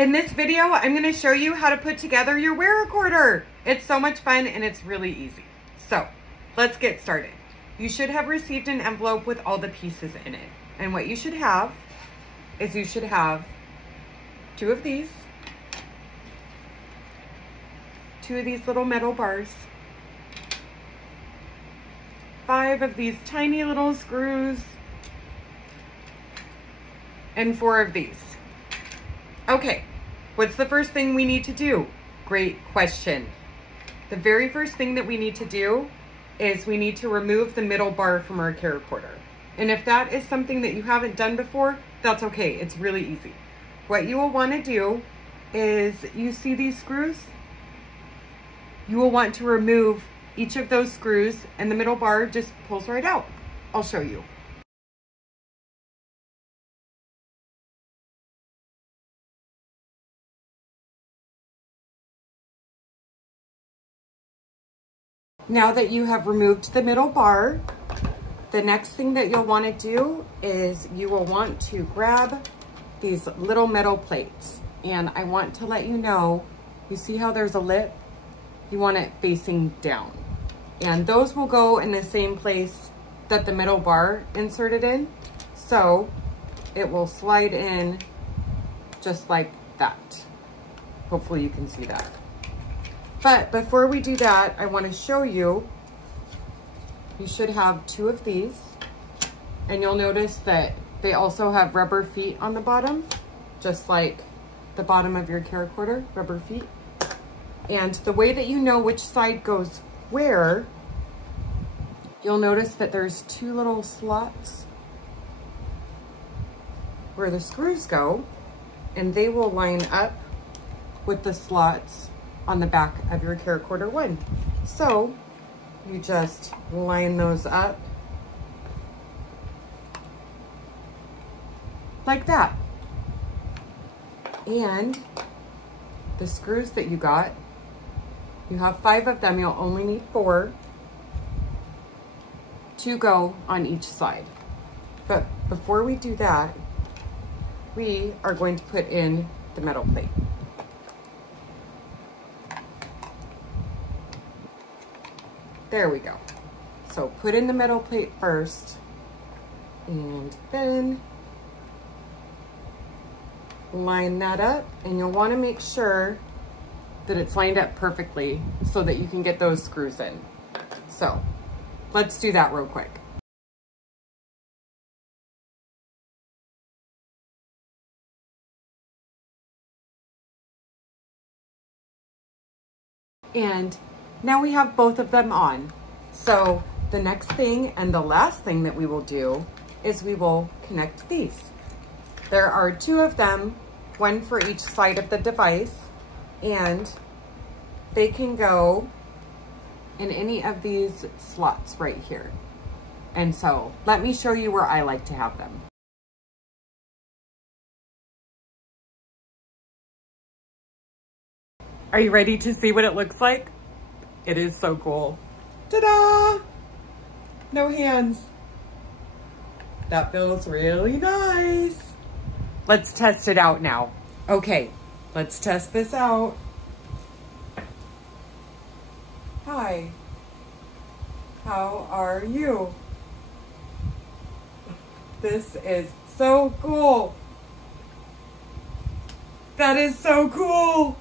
In this video, I'm going to show you how to put together your Wear-a-Chorder. It's so much fun and it's really easy. So let's get started. You should have received an envelope with all the pieces in it. And what you should have is you should have 2 of these, 2 of these little metal bars, 5 of these tiny little screws, and 4 of these. Okay, what's the first thing we need to do? Great question. The very first thing that we need to do is we need to remove the middle bar from our CharaChorder. And if that is something that you haven't done before, that's okay, it's really easy. What you will want to do is, you see these screws? You will want to remove each of those screws and the middle bar just pulls right out. I'll show you. Now that you have removed the middle bar, the next thing that you'll want to do is you will want to grab these little metal plates. And I want to let you know, you see how there's a lip? You want it facing down. And those will go in the same place that the middle bar inserted in. So it will slide in just like that. Hopefully you can see that. But before we do that, I want to show you, you should have 2 of these. And you'll notice that they also have rubber feet on the bottom, just like the bottom of your CharaChorder, rubber feet. And the way that you know which side goes where, you'll notice that there's 2 little slots where the screws go, and they will line up with the slots on the back of your CharaChorder 1. So you just line those up like that. And the screws that you got, you have 5 of them, you'll only need 4 to go on each side. But before we do that, we are going to put in the metal plate. There we go. So put in the metal plate first, and then line that up, and you'll want to make sure that it's lined up perfectly so that you can get those screws in. So let's do that real quick. And now we have both of them on. So the next thing and the last thing that we will do is we will connect these. There are 2 of them, 1 for each side of the device, and they can go in any of these slots right here. And so let me show you where I like to have them. Are you ready to see what it looks like? It is so cool. Ta-da! No hands. That feels really nice. Let's test it out now. Okay, let's test this out. Hi, how are you? This is so cool. That is so cool.